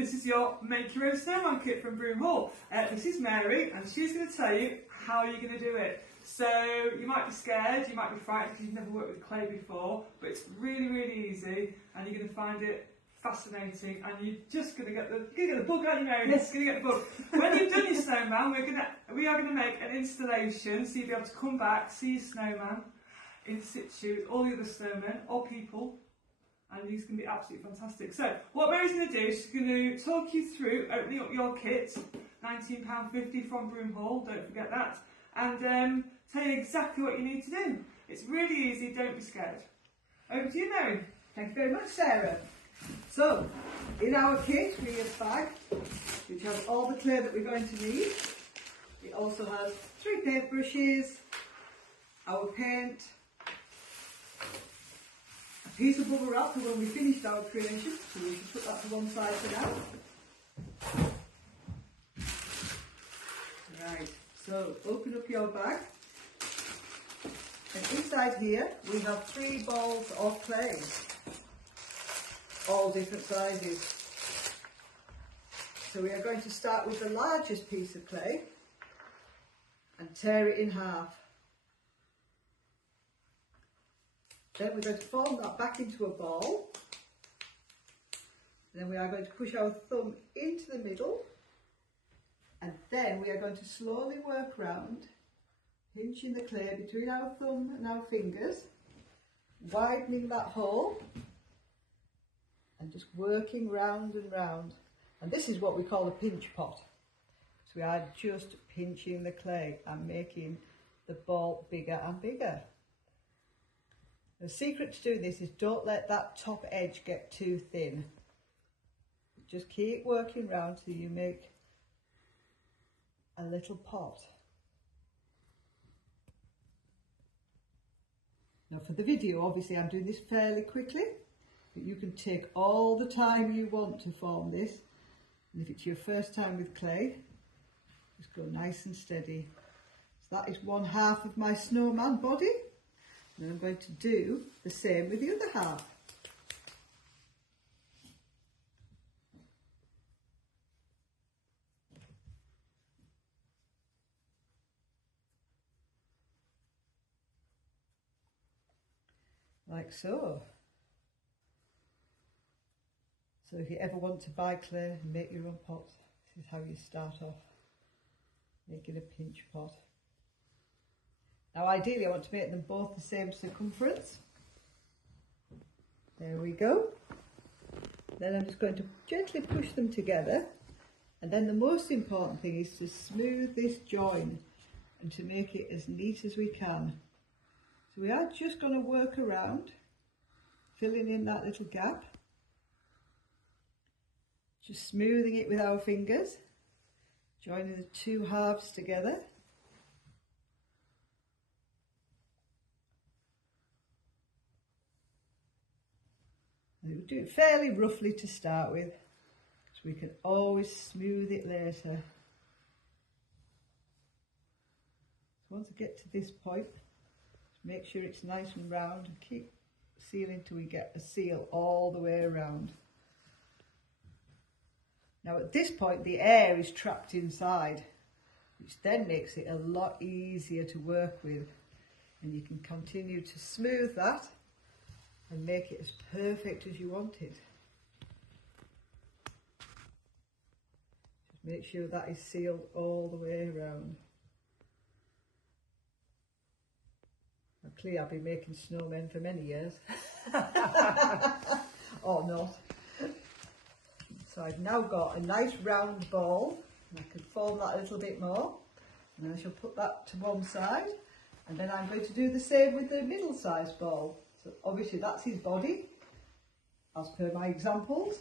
this is your make your own snowman kit from Brougham Hall. This is Mary and she's going to tell you how you're going to do it. So you might be scared, you might be frightened because you've never worked with clay before, but it's really, really easy and you're going to find it fascinating and you're just going to get the bug, aren't you, Mary? Yes. You're going to get the bug. When you've done your snowman, we are going to make an installation so you'll be able to come back, see your snowman in situ with all the other snowmen or people, and these can be absolutely fantastic. So what Mary's going to do is she's going to talk you through opening up your kit, £19.50 from Brougham Hall, don't forget that, and tell you exactly what you need to do. It's really easy, don't be scared. Over to you, Mary. Thank you very much, Sarah. So, in our kit we have a bag which has all the clay that we're going to need. It also has 3 paintbrushes, our paint, a piece of bubble wrap for when we finished our creation, so we can put that to one side for now. Right, so open up your bag, and inside here we have 3 balls of clay, all different sizes. So we are going to start with the largest piece of clay and tear it in half. Then we're going to form that back into a ball. Then we are going to push our thumb into the middle, and then we are going to slowly work round, pinching the clay between our thumb and our fingers, widening that hole and just working round and round. And this is what we call a pinch pot. So we are just pinching the clay and making the ball bigger and bigger. The secret to doing this is don't let that top edge get too thin. Just keep working round till you make a little pot. Now for the video, obviously I'm doing this fairly quickly, but you can take all the time you want to form this. And if it's your first time with clay, just go nice and steady. So that is 1/2 of my snowman body. And I'm going to do the same with the other half. Like so. So if you ever want to buy clay and make your own pots, this is how you start off, making a pinch pot. Now ideally I want to make them both the same circumference. There we go. Then I'm just going to gently push them together, and then the most important thing is to smooth this join and to make it as neat as we can. So we are just going to work around, filling in that little gap, just smoothing it with our fingers, joining the 2 halves together. And we'll do it fairly roughly to start with, so we can always smooth it later. So once I get to this point, just make sure it's nice and round and keep sealing till we get a seal all the way around. Now at this point the air is trapped inside, which then makes it a lot easier to work with, and you can continue to smooth that and make it as perfect as you want it. Just make sure that is sealed all the way around. Now, clearly I've been making snowmen for many years, or not. So I've now got a nice round ball, and I can form that a little bit more, and I shall put that to one side, and then I'm going to do the same with the middle sized ball. So obviously that's his body, as per my examples,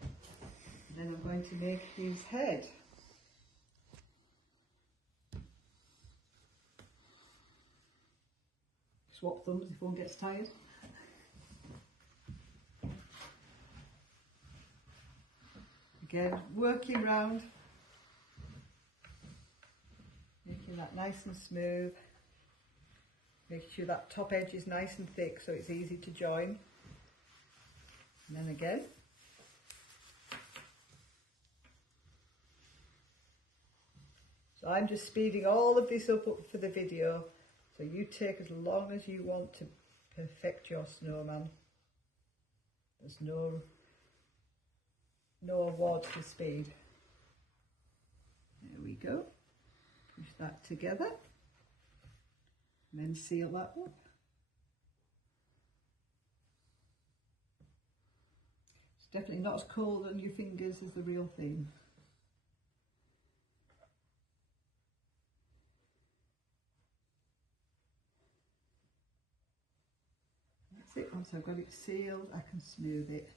and then I'm going to make his head. Swap thumbs if one gets tired. Again, working round, making that nice and smooth, making sure that top edge is nice and thick so it's easy to join. And then again, So I'm just speeding all of this up for the video, so you take as long as you want to perfect your snowman. There's no awards for speed. There we go. Push that together and then seal that up. It's definitely not as cold on your fingers as the real thing. That's it. Once I've got it sealed, I can smooth it.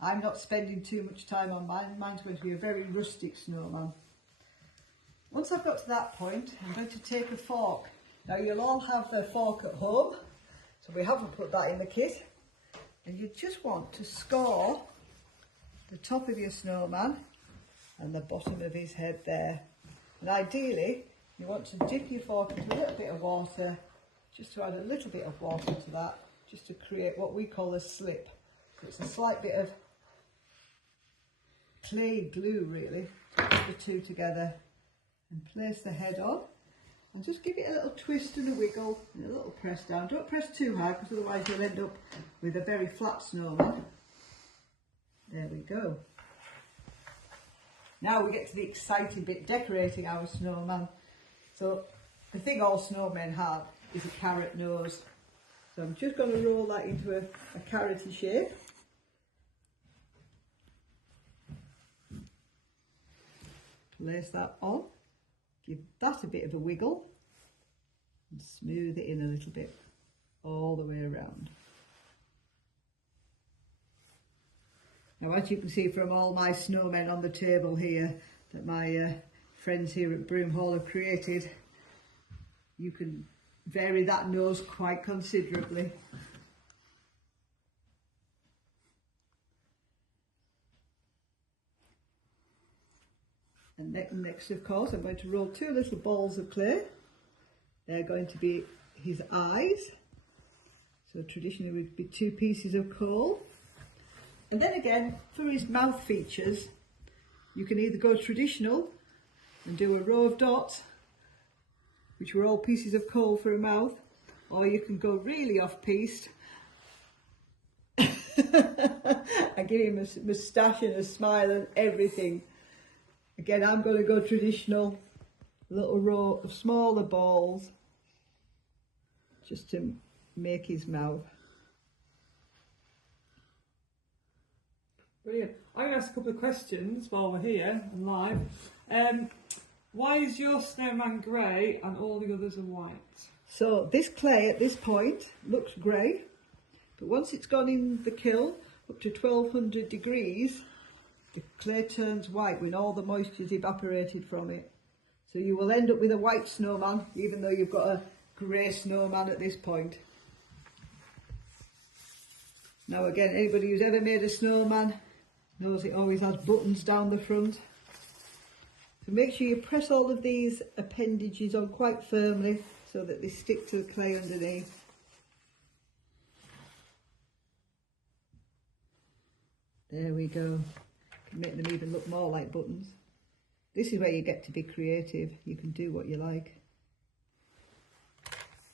I'm not spending too much time on mine. Mine's going to be a very rustic snowman. Once I've got to that point, I'm going to take a fork. Now you'll all have the fork at home, so we haven't put that in the kit. And you just want to score the top of your snowman and the bottom of his head there. And ideally, you want to dip your fork into a little bit of water, just to add a little bit of water to that, just to create what we call a slip. So it's a slight bit of clay glue really, to put the two together, and place the head on and just give it a little twist and a wiggle and a little press down. Don't press too hard, because otherwise you'll end up with a very flat snowman. There we go. Now we get to the exciting bit, decorating our snowman. So the thing all snowmen have is a carrot nose. So I'm just going to roll that into a carroty shape. Place that on, give that a bit of a wiggle and smooth it in a little bit all the way around. Now, as you can see from all my snowmen on the table here that my friends here at Brougham Hall have created, you can vary that nose quite considerably. And next, of course, I'm going to roll two little balls of clay. They're going to be his eyes. So traditionally would be two pieces of coal. And then again, for his mouth features, you can either go traditional and do a row of dots, which were all pieces of coal for a mouth, or you can go really off-piste and give him a moustache and a smile and everything. Again, I'm going to go traditional, a little row of smaller balls, just to make his mouth. Brilliant. I'm going to ask a couple of questions while we're here and live. Why is your snowman grey and all the others are white? So this clay at this point looks grey, but once it's gone in the kiln up to 1200 degrees, the clay turns white when all the moisture is evaporated from it. So you will end up with a white snowman, even though you've got a grey snowman at this point. Now again, anybody who's ever made a snowman knows it always has buttons down the front. So make sure you press all of these appendages on quite firmly so that they stick to the clay underneath. There we go. Can make them even look more like buttons. This is where you get to be creative. You can do what you like.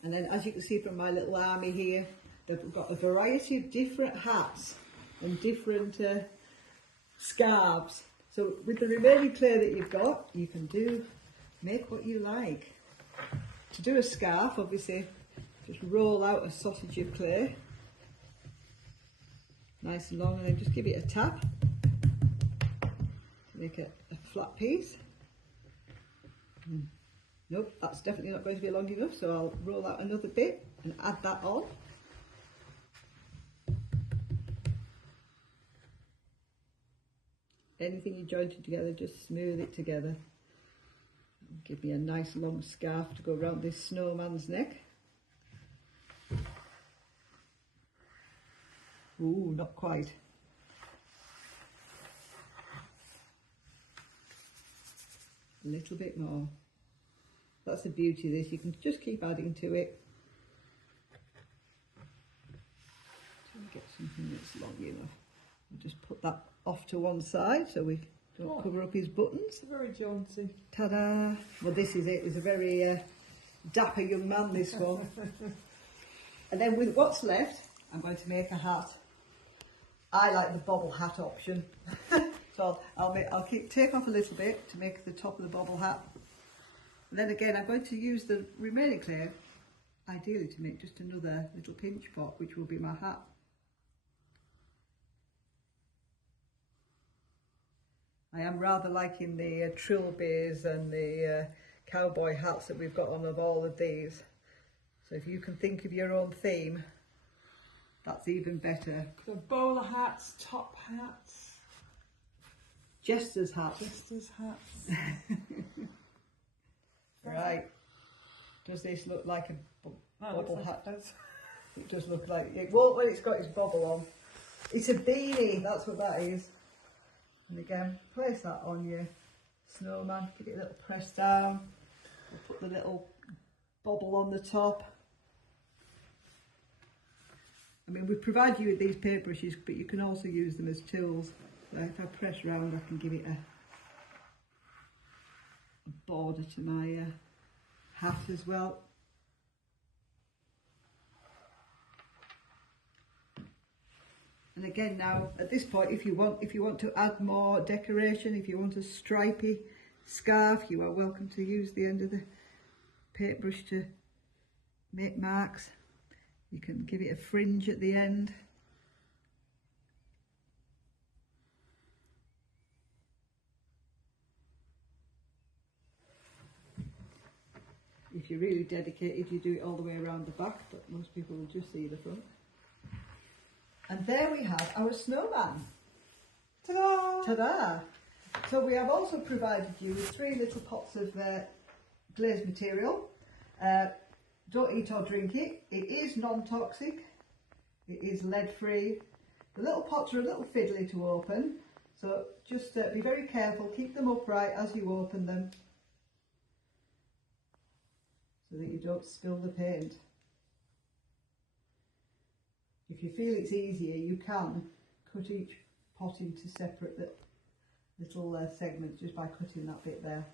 And then, as you can see from my little army here, they've got a variety of different hats and different scarves. So with the remaining clay that you've got, you can make what you like. To do a scarf, obviously, just roll out a sausage of clay, nice and long, and then just give it a tap to make a flat piece. Nope, that's definitely not going to be long enough, so I'll roll out another bit and add that on. Anything you jointed together, just smooth it together. Give me a nice long scarf to go around this snowman's neck. Ooh, not quite. A little bit more. That's the beauty of this, you can just keep adding to it until we get something that's long enough. We'll just put that off to one side so we Don't cover up his buttons. Very jaunty. Ta-da! Well, this is it. It's a very dapper young man, this one. And then with what's left, I'm going to make a hat. I like the bobble hat option. So I'll take off a little bit to make the top of the bobble hat. And then again, I'm going to use the remaining clay, ideally to make just another little pinch pot, which will be my hat. I am rather liking the trilbies and the cowboy hats that we've got on of all of these. So if you can think of your own theme, that's even better. The bowler hats, top hats. Jester's hats. Jester's hats. Right. Does this look like a bobble hat? It does look like it. Won't when it's got its bobble on. It's a beanie, that's what that is. And again, place that on your snowman, give it a little press down. We'll put the little bobble on the top. I mean, we provide you with these paintbrushes, but you can also use them as tools. So if I press round, I can give it a border to my hat as well. And again, now at this point, if you want to add more decoration, if you want a stripy scarf, you are welcome to use the end of the paintbrush to make marks. You can give it a fringe at the end. If you're really dedicated, you do it all the way around the back, but most people will just see the front. And there we have our snowman. Ta-da! Ta-da! So we have also provided you with 3 little pots of glazed material. Don't eat or drink it. It is non-toxic. It is lead-free. The little pots are a little fiddly to open, so just be very careful. Keep them upright as you open them, so that you don't spill the paint. If you feel it's easier, you can cut each pot into separate little segments just by cutting that bit there.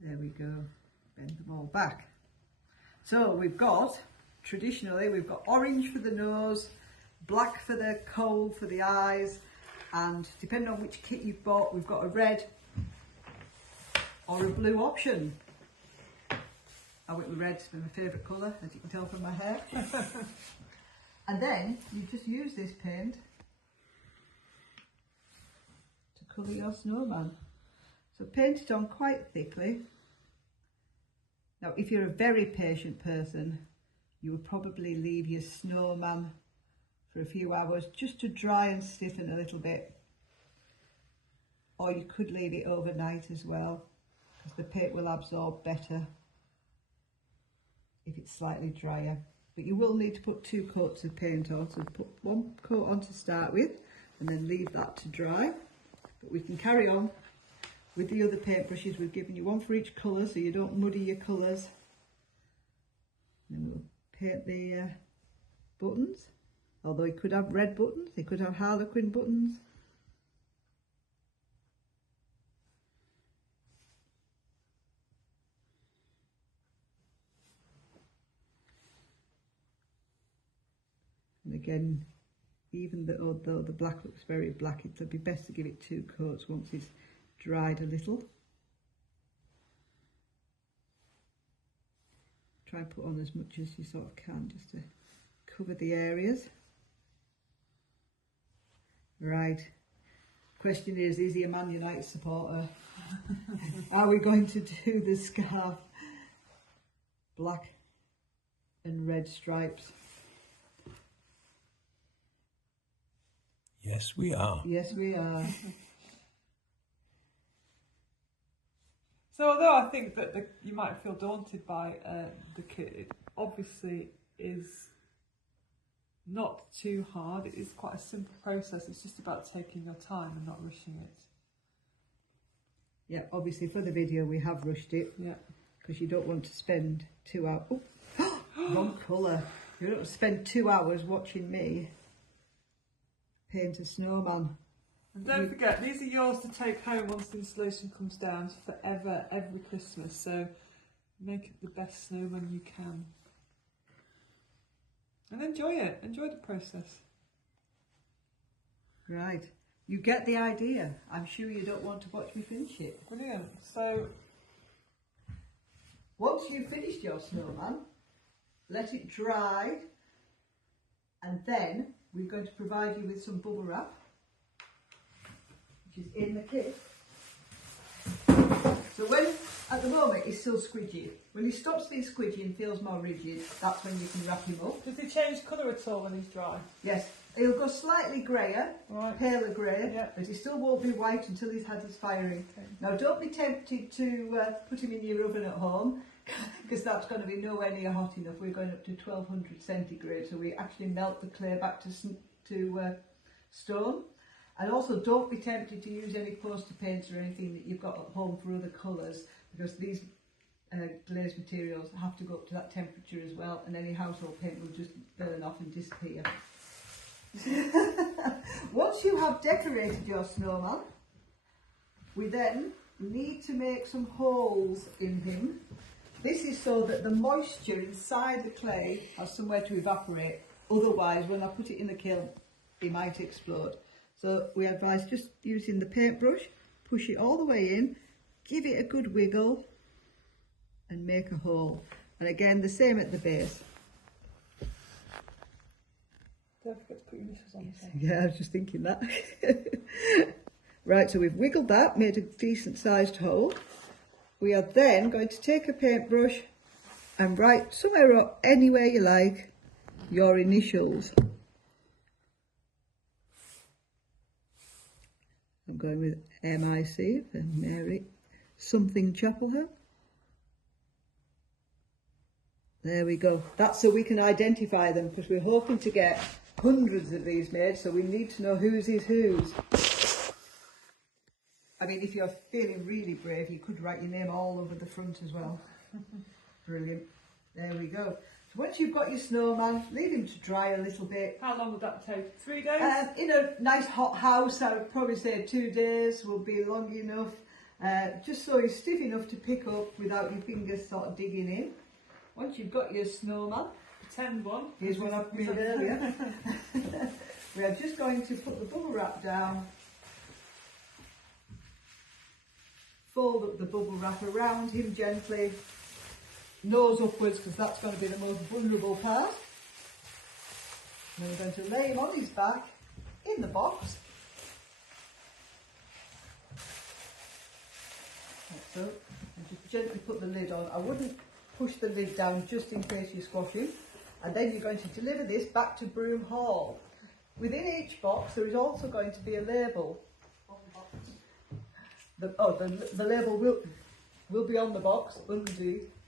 There we go. Bend them all back. So we've got, traditionally, we've got orange for the nose, black for the kohl for the eyes, and depending on which kit you've bought, we've got a red or a blue option. I went with red, it's my favourite colour, as you can tell from my hair. And then you just use this paint to colour your snowman. So paint it on quite thickly. Now, if you're a very patient person, you would probably leave your snowman for a few hours just to dry and stiffen a little bit. Or you could leave it overnight as well, because the paint will absorb better if it's slightly drier. But you will need to put 2 coats of paint on, so put 1 coat on to start with and then leave that to dry. But we can carry on with the other paintbrushes. We've given you 1 for each colour so you don't muddy your colours. And then we'll paint the buttons, although you could have red buttons, they could have harlequin buttons. And again, even though the black looks very black, it'll be best to give it 2 coats once it's dried a little. Try and put on as much as you sort of can just to cover the areas. Right. Question is he a Man United supporter? Are we going to do the scarf black and red stripes? Yes, we are. Yes, we are. So although I think that you might feel daunted by the kit, it obviously is not too hard. It is quite a simple process. It's just about taking your time and not rushing it. Yeah, obviously for the video we have rushed it. Yeah. Because you don't want to spend 2 hours... Oh, wrong colour. You don't spend 2 hours watching me paint a snowman. And don't forget, these are yours to take home once the installation comes down forever, every Christmas. So make it the best snowman you can. And enjoy it. Enjoy the process. Right. You get the idea. I'm sure you don't want to watch me finish it. Brilliant. So once you've finished your snowman, let it dry, and then we're going to provide you with some bubble wrap, which is in the kit. So when, at the moment, he's still squidgy. When he stops being squidgy and feels more rigid, that's when you can wrap him up. does he change colour at all when he's dry? Yes, he'll go slightly greyer, Right. paler grey, Yeah. but he still won't be white until he's had his firing. Okay. Now don't be tempted to put him in your oven at home, because that's going to be nowhere near hot enough. We're going up to 1200 centigrade, so we actually melt the clay back to stone. And also don't be tempted to use any poster paints or anything that you've got at home for other colours, because these glazed materials have to go up to that temperature as well, and any household paint will just burn off and disappear. Once you have decorated your snowman, we then need to make some holes in him. This is so that the moisture inside the clay has somewhere to evaporate. Otherwise, when I put it in the kiln, it might explode. So we advise just using the paintbrush, push it all the way in, give it a good wiggle, and make a hole. And again, the same at the base. Don't forget to put your initials on the side. Yeah, I was just thinking that. Right, so we've wiggled that, made a decent sized hole. We are then going to take a paintbrush and write somewhere or anywhere you like your initials. I'm going with MIC for Mary something Chapelham. There we go. That's so we can identify them, because we're hoping to get hundreds of these made, so we need to know whose is whose. I mean, if you're feeling really brave, you could write your name all over the front as well. Brilliant. There we go. So once you've got your snowman, leave him to dry a little bit. How long would that take? 3 days? In a nice hot house, I would probably say 2 days will be long enough, just so he's stiff enough to pick up without your fingers sort of digging in. Once you've got your snowman, Pretend one. here's one I made earlier. We are just going to put the bubble wrap down, fold up the bubble wrap around him gently, nose upwards, because that's going to be the most vulnerable part. And we're going to lay him on his back in the box. Like so. And just gently put the lid on. I wouldn't push the lid down just in case you squash him. And then you're going to deliver this back to Brougham Hall. Within each box there is also going to be a label. The label will be on the box underneath,